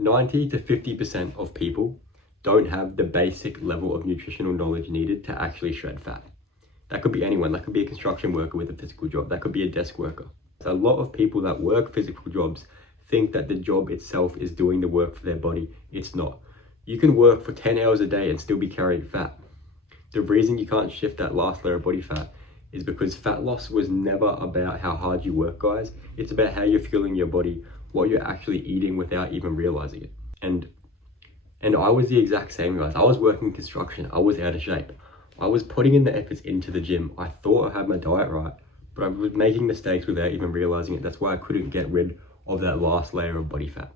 90 to 50% of people don't have the basic level of nutritional knowledge needed to actually shred fat. That could be anyone. That could be a construction worker with a physical job. That could be a desk worker. So a lot of people that work physical jobs think that the job itself is doing the work for their body. It's not. You can work for 10 hours a day and still be carrying fat. The reason you can't shift that last layer of body fat is because fat loss was never about how hard you work, guys. It's about how you're fueling your body, what you're actually eating without even realizing it. And I was the exact same, guys. I was working construction. I was out of shape. I was putting in the efforts into the gym. I thought I had my diet right, but I was making mistakes without even realizing it. That's why I couldn't get rid of that last layer of body fat.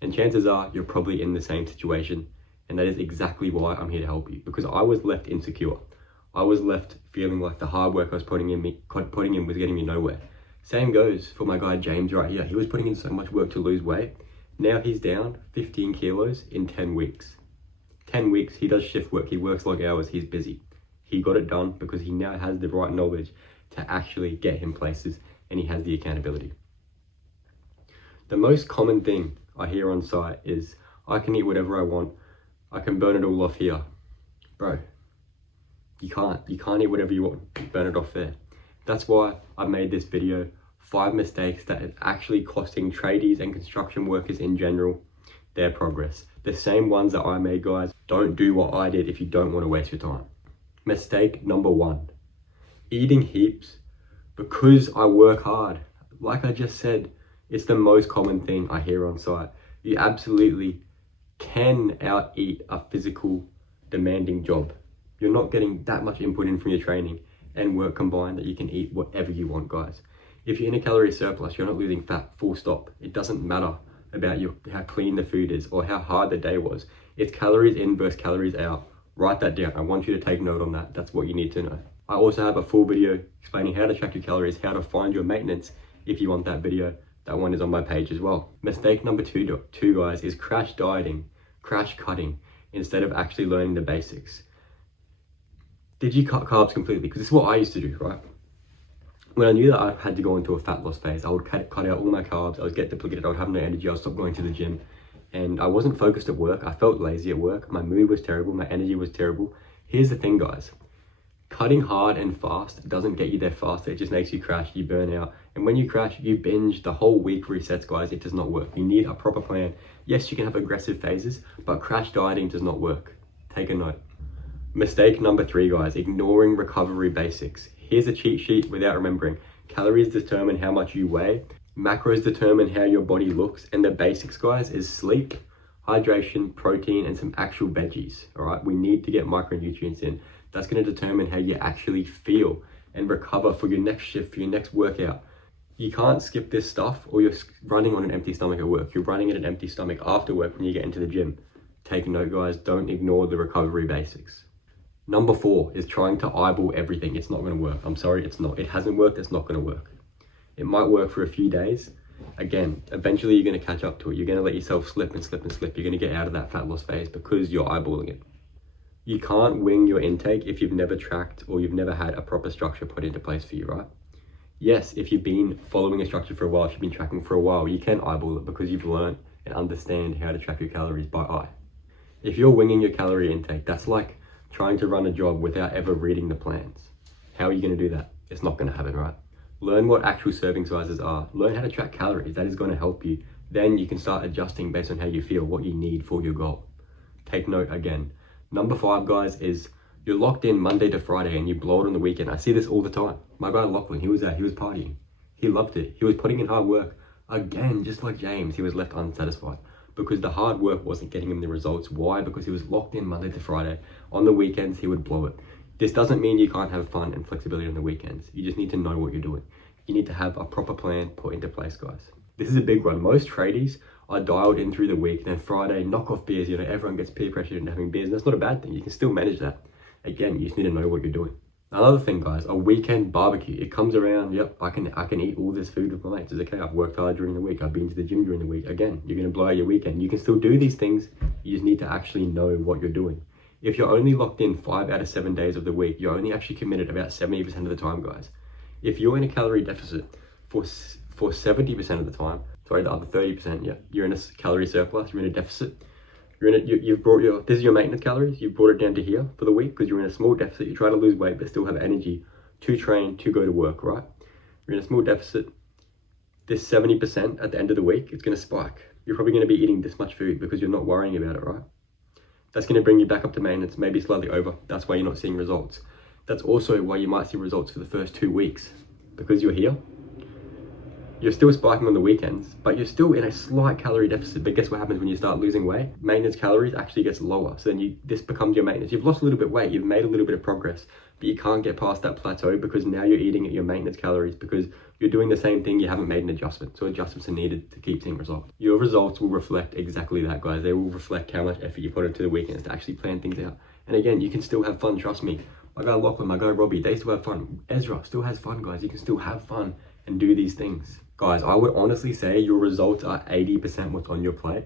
And chances are you're probably in the same situation. And that is exactly why I'm here to help you, because I was left insecure. I was left feeling like the hard work I was putting in was getting me nowhere. Same goes for my guy James right here. He was putting in so much work to lose weight. Now he's down 15 kilos in 10 weeks. 10 weeks, he does shift work. He works long hours. He's busy. He got it done because he now has the right knowledge to actually get him places, and he has the accountability. The most common thing I hear on site is, I can eat whatever I want. I can burn it all off here. Bro, you can't eat whatever you want, burn it off there. That's why I made this video, 5 mistakes that is actually costing tradies and construction workers in general their progress. The same ones that I made, guys. Don't do what I did if you don't want to waste your time. Mistake number 1, eating heaps because I work hard. Like I just said, it's the most common thing I hear on site. You absolutely can out eat a physical demanding job. You're not getting that much input in from your training and work combined that you can eat whatever you want, guys. If you're in a calorie surplus, you're not losing fat, full stop. It doesn't matter about how clean the food is or how hard the day was. It's calories in versus calories out. Write that down. I want you to take note on that. That's what you need to know. I also have a full video explaining how to track your calories, how to find your maintenance. If you want that video, that one is on my page as well. Mistake number 2, guys, is crash dieting, crash cutting, instead of actually learning the basics. Did you cut carbs completely? Because this is what I used to do, right? When I knew that I had to go into a fat loss phase, I would cut out all my carbs. I would get depleted. I would have no energy. I would stop going to the gym. And I wasn't focused at work. I felt lazy at work. My mood was terrible. My energy was terrible. Here's the thing, guys. Cutting hard and fast doesn't get you there faster. It just makes you crash. You burn out. And when you crash, you binge. The whole week resets, guys. It does not work. You need a proper plan. Yes, you can have aggressive phases, but crash dieting does not work. Take a note. Mistake number 3, guys, ignoring recovery basics. Here's a cheat sheet without remembering. Calories determine how much you weigh. Macros determine how your body looks. And the basics, guys, is sleep, hydration, protein, and some actual veggies, all right? We need to get micronutrients in. That's going to determine how you actually feel and recover for your next shift, for your next workout. You can't skip this stuff or you're running on an empty stomach at work. You're running at an empty stomach after work when you get into the gym. Take note, guys, don't ignore the recovery basics. Number 4 is trying to eyeball everything. It's not going to work. I'm sorry, it's not. It hasn't worked. It's not going to work. It might work for a few days. Again, eventually you're going to catch up to it. You're going to let yourself slip and slip and slip. You're going to get out of that fat loss phase because you're eyeballing it. You can't wing your intake if you've never tracked or you've never had a proper structure put into place for you, right? Yes, if you've been following a structure for a while, if you've been tracking for a while, you can eyeball it because you've learned and understand how to track your calories by eye. If you're winging your calorie intake, that's like trying to run a job without ever reading the plans. How are you going to do that? It's not going to happen, right? Learn what actual serving sizes are. Learn how to track calories. That is going to help you. Then you can start adjusting based on how you feel, what you need for your goal. Take note again. Number 5, guys, is you're locked in Monday to Friday and you blow it on the weekend. I see this all the time. My guy Lachlan, he was partying. He loved it. He was putting in hard work. Again, just like James, he was left unsatisfied because the hard work wasn't getting him the results. Why? Because he was locked in Monday to Friday. On the weekends, he would blow it. This doesn't mean you can't have fun and flexibility on the weekends. You just need to know what you're doing. You need to have a proper plan put into place, guys. This is a big one. Most tradies are dialed in through the week. Then Friday, knock off beers. You know, everyone gets peer pressured into having beers. And that's not a bad thing. You can still manage that. Again, you just need to know what you're doing. Another thing, guys, a weekend barbecue. It comes around, yep, I can eat all this food with my mates. It's okay, I've worked hard during the week. I've been to the gym during the week. Again, you're going to blow out your weekend. You can still do these things. You just need to actually know what you're doing. If you're only locked in 5 out of 7 days of the week, you're only actually committed about 70% of the time, guys. If you're in a calorie deficit for 70% of the time, sorry, the other 30%, yeah, you're in a calorie surplus, you're in a deficit. You've brought this is your maintenance calories, you've brought it down to here for the week because you're in a small deficit. You're trying to lose weight but still have energy to train, to go to work, right? You're in a small deficit. This 70% at the end of the week, it's going to spike. You're probably going to be eating this much food because you're not worrying about it, right? That's going to bring you back up to maintenance, maybe slightly over. That's why you're not seeing results. That's also why you might see results for the first 2 weeks, because you're here. You're still spiking on the weekends, but you're still in a slight calorie deficit. But guess what happens when you start losing weight? Maintenance calories actually gets lower. So then this becomes your maintenance. You've lost a little bit of weight, you've made a little bit of progress, but you can't get past that plateau because now you're eating at your maintenance calories because you're doing the same thing, you haven't made an adjustment. So adjustments are needed to keep seeing results. Your results will reflect exactly that, guys. They will reflect how much effort you put into the weekends to actually plan things out. And again, you can still have fun, trust me. My guy Lachlan, my guy Robbie, they still have fun. Ezra still has fun, guys. You can still have fun and do these things. Guys, I would honestly say your results are 80% what's on your plate,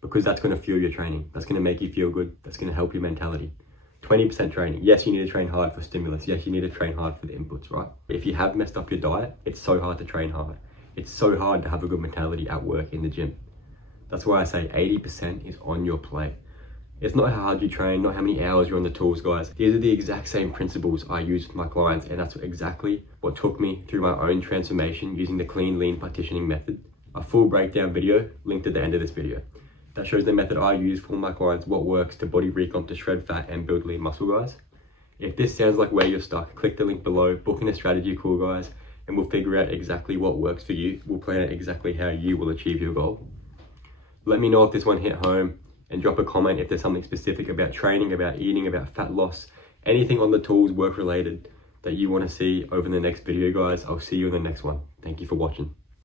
because that's going to fuel your training. That's going to make you feel good. That's going to help your mentality. 20% training. Yes, you need to train hard for stimulus. Yes, you need to train hard for the inputs, right? If you have messed up your diet, it's so hard to train hard. It's so hard to have a good mentality at work, in the gym. That's why I say 80% is on your plate. It's not how hard you train, not how many hours you're on the tools, guys. These are the exact same principles I use with my clients, and that's exactly what took me through my own transformation using the clean, lean partitioning method. A full breakdown video linked at the end of this video. That shows the method I use for my clients, what works to body recomp, to shred fat and build lean muscle, guys. If this sounds like where you're stuck, click the link below, book in a strategy call, guys, and we'll figure out exactly what works for you. We'll plan out exactly how you will achieve your goal. Let me know if this one hit home, and drop a comment if there's something specific about training, about eating, about fat loss, anything on the tools, work related, that you want to see over the next video, guys. I'll see you in the next one. Thank you for watching.